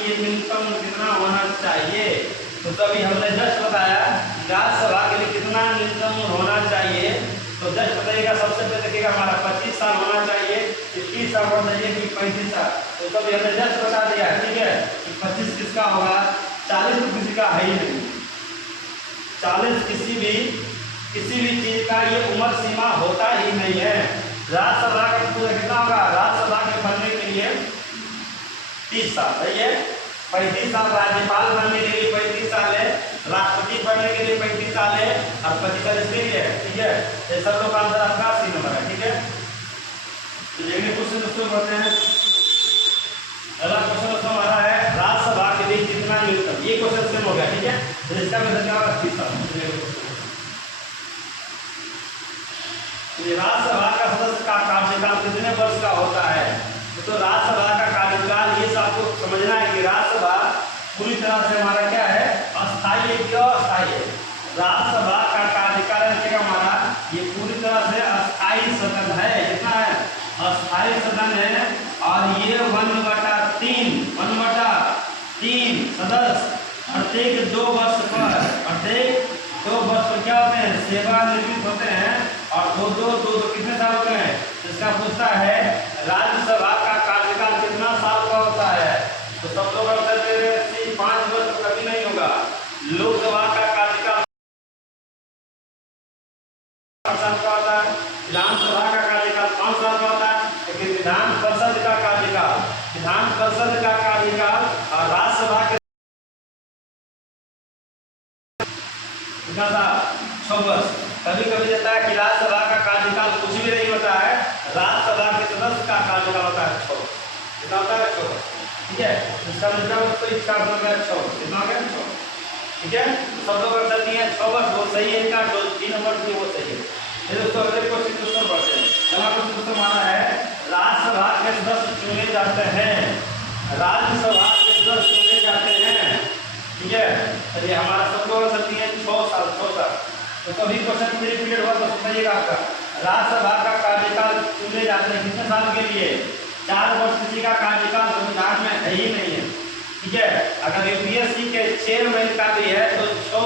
ये न्यूनतम कितना होना चाहिए। तो तभी हमने जस्ट बताया राज्यसभा के लिए कितना न्यूनतम होना चाहिए। तो जस्ट बताइएगा, सबसे पहले देखिएगा हमारा 25 साल होना चाहिए, 30 साल होना चाहिए कि 35 साल। तो तभी हमने जस्ट बता दिया, ठीक है, कि 25 किसका होगा, 40 तो किसी का है ही नहीं। 40 किसी भी चीज का ये उम्र सीमा होता ही नहीं है। राज्यसभा का कितना होगा, राज्यसभा के बनने के लिए 30 साल, सही है। 35 साल राज्यपाल बनने के लिए 35 साल है, राष्ट्रपति बनने के लिए 35 साल है, और 25 साल इसके लिए है, ठीक है। ये सब लोग का आंसर आपका 80 नंबर है, ठीक है। लेकिन क्वेश्चन दोस्तों बढ़ते हैं। अगला क्वेश्चन दोस्तों हमारा है राज्यसभा के लिए कितना न्यूनतम। ये क्वेश्चन सेम हो गया, ठीक है। तो इसका मतलब क्या होगा, 30 साल। राज्यसभा का सदस्य का कार्यकाल कितने वर्ष का होता है। तो राज्यसभा का कार्यकाल ये आपको समझना है कि राज्यसभा पूरी तरह से हमारा क्या है, अस्थायी है कि अस्थायी है। राज्यसभा का कार्यकाल हमारा ये पूरी तरह से अस्थायी सदन है। कितना है, अस्थायी सदन है। और ये 1/3 सदस्य प्रत्येक 2 वर्ष पर क्या होते हैं, सेवानिवृत्त होते हैं। और दो कितने साल होते हैं। इसका पूछता है राज्यसभा का कार्यकाल कितना साल का होता है। तो सब लोग आंसर दे रहे हैं 5 वर्ष तो कभी नहीं होगा। लोकसभा का कार्यकाल साल का होता है, विधानसभा का कार्यकाल 5 साल का होता है। लेकिन विधान परिषद का कार्यकाल और राज्यसभा के कितना था, 6 वर्ष। कभी कभी देता है कि राज्यसभा का कार्यकाल कुछ भी नहीं होता है, राज्यसभा के सदस्य का कार्यकाल होता है 6। कितना होता है, 6, ठीक है। इसका मतलब तो इसका मतलब है 6, कितना हो गया, 6, ठीक है। सब लोग आंसर दिए हैं 6 वर्ष, वो सही है। इनका जो 3 नंबर थी वो सही है। ये दोस्तों अगले क्वेश्चन दोस्तों बढ़ते हैं। अगला क्वेश्चन दोस्तों हमारा है राज्यसभा के सदस्य चुने जाते हैं। राज्यसभा के सदस्य चुने जाते हैं, ठीक है। तो ये हमारा सब लोग आंसर दिए 6 साल। तो कभी क्वेश्चन रिपीटेड हुआ तो समझिएगा आपका राज्यसभा का कार्यकाल चुने जाते हैं कितने साल के लिए, 4 वर्ष। किसी का कार्यकाल संविधान में है ही नहीं है, ठीक है। अगर यूपीएससी के चेयरमैन का भी है तो 6